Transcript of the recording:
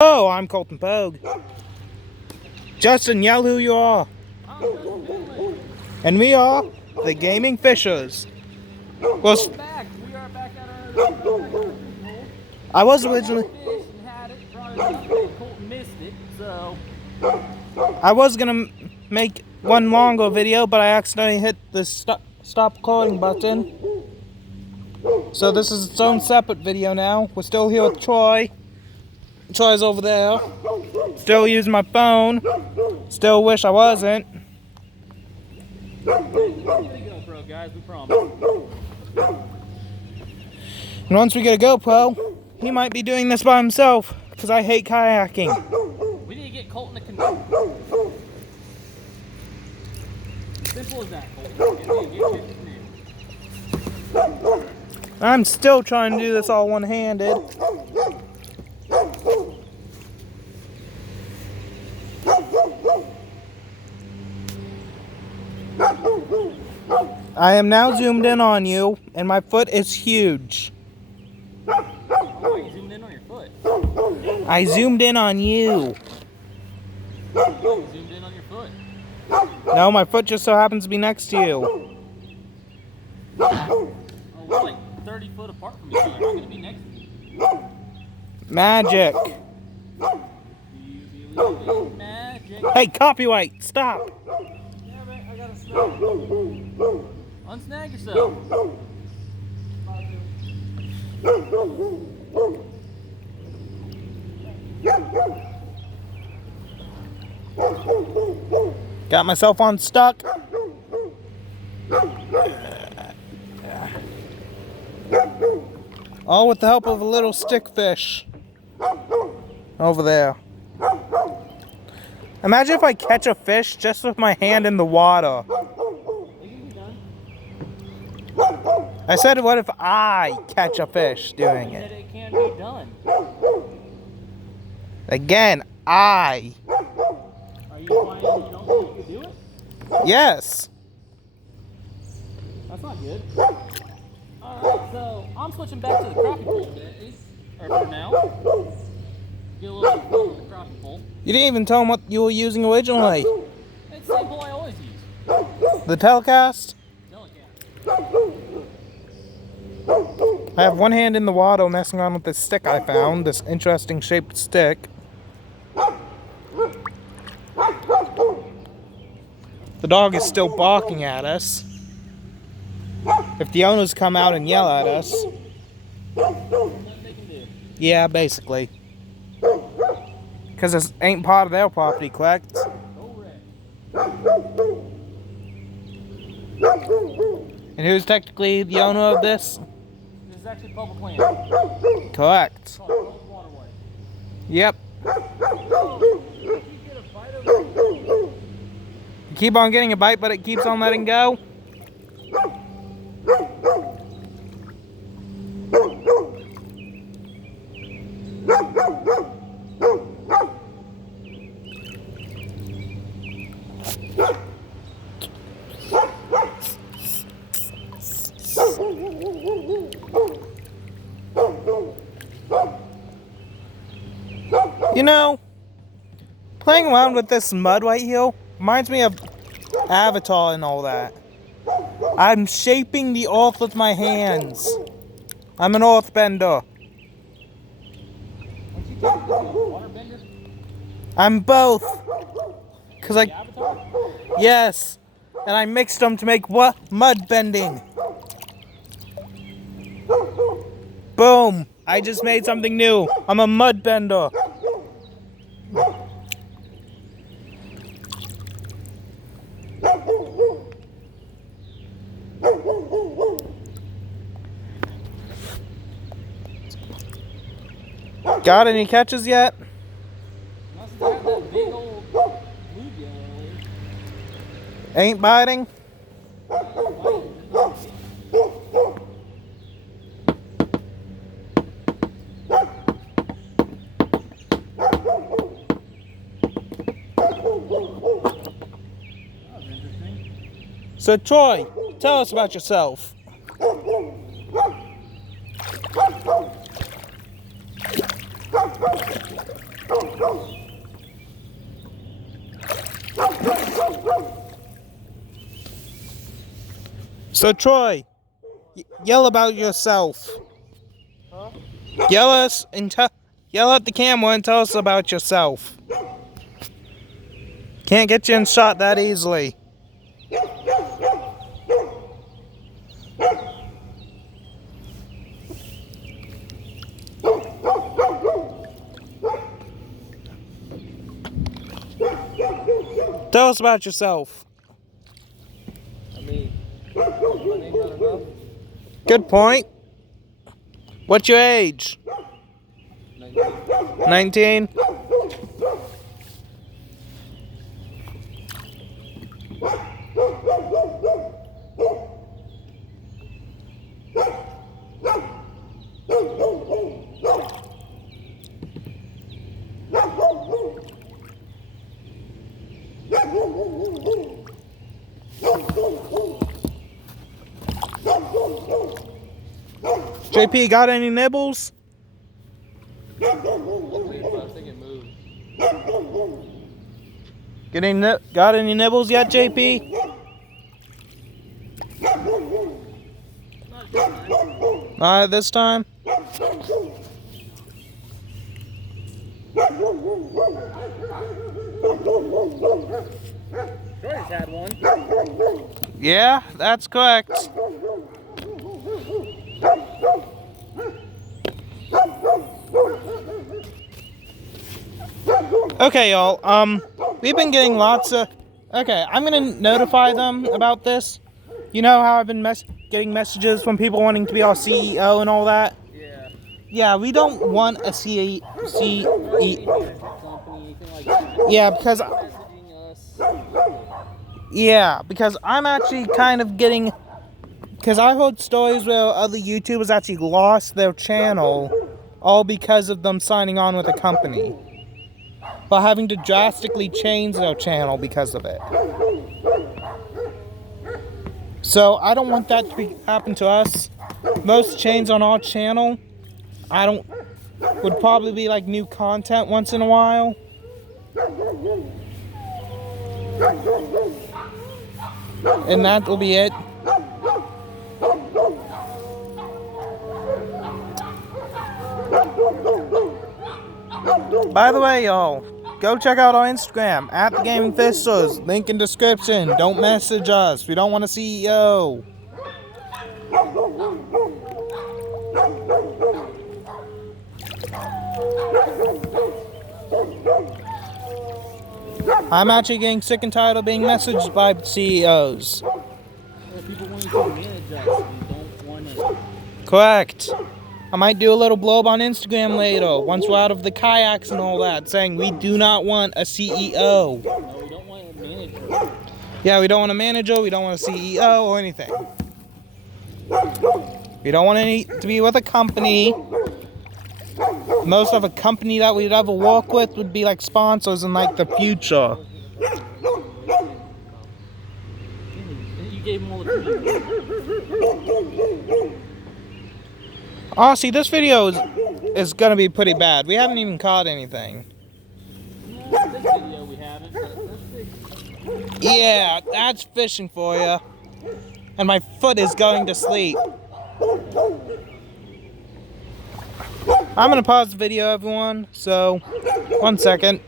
Oh, I'm Colton Pogue. Justin, yell who you are. And we are the Gaming Fishers. Well, We are back at our I was originally. Colton missed it, so. I was gonna make one longer video, but I accidentally hit the stop recording button. So this is its own separate video now. We're still here with Troy. Troy's over there. Still using my phone. Still wish I wasn't. GoPro, guys, we promise. And once we get a GoPro, he might be doing this by himself, because I hate kayaking. We need to get Colton a canoe. Simple as that, Colton. I'm still trying to do this all one-handed. I am now zoomed in on you, and my foot is huge. Oh, you zoomed in on your foot. I zoomed in on you. You zoomed in on your foot. No, my foot just so happens to be next to you. Oh, we're like 30 foot apart from each other. I'm going to be next to you. Magic. Magic. Hey, copyright, stop. Yeah, man, I got a snag. Unsnag yourself. Got myself unstuck. All with the help of a little stick fish. Over there. Imagine if I catch a fish just with my hand in the water. I said, what if I catch a fish doing it? It can be done. Again, I. Are you finding you don't think you can do it? Yes. That's not good. Alright, so I'm switching back to the crappie pole today. Or for now. Get a little bit fun with the crappie pole. You didn't even tell them what you were using originally. It's the same pole I always use. The telecast? Delicate. I have one hand in the water messing around with this stick I found, this interesting shaped stick. The dog is still barking at us. If the owners come out and yell at us. Nothing they can do. Yeah, basically. Because this ain't part of their property, correct? And who's technically the owner of this? This is actually public land. Correct. Called Waterway. Yep. You get a bite of it. You keep on getting a bite, but it keeps on letting go. You know, playing around with this mud right here reminds me of Avatar and all that. I'm shaping the earth with my hands. I'm an earthbender. Waterbender? I'm both. Cause The Avatar? yes, and I mixed them to make what? Mud bending. Boom! I just made something new. I'm a mud bender. Got any catches yet? Must have that big old bluegill earlier. Ain't biting? So Troy, tell us about yourself. So Troy, yell about yourself. Huh? Yell at the camera and tell us about yourself. Can't get you in shot that easily. Tell us about yourself. I mean, my name's not enough. Good point. What's your age? 19? JP, got any nibbles? I think it moved. Got any nibbles yet, JP? Not at this time. Troy's had one. Yeah, that's correct. Okay, y'all. We've been getting lots of. Okay, I'm gonna notify them about this. You know how I've been getting messages from people wanting to be our CEO and all that. Yeah. Yeah, we don't want a Company, anything like that. Yeah, because Messaging us. yeah, because I'm actually kind of getting. Because I heard stories where other YouTubers actually lost their channel, all because of them signing on with a company, but having to drastically change their channel because of it. So I don't want that to happen to us. Most changes on our channel, would probably be like new content once in a while. And that will be it. By the way, y'all, go check out our Instagram, @thegamingfisters, link in description. Don't message us, we don't want a CEO. I'm actually getting sick and tired of being messaged by CEOs. Well, people want you to manage us. We don't want to. Correct. I might do a little blurb on Instagram later, once we're out of the kayaks and all that, saying we do not want a CEO. No, we don't want a manager. Yeah, we don't want a manager, we don't want a CEO or anything. We don't want any to be with a company. Most of a company that we'd ever work with would be like sponsors in like the future. You gave him all the food. Honestly, this video is gonna be pretty bad. We haven't even caught anything. No, this video we haven't. But let's see. Yeah, that's fishing for you. And my foot is going to sleep. I'm gonna pause the video, everyone. So, 1 second.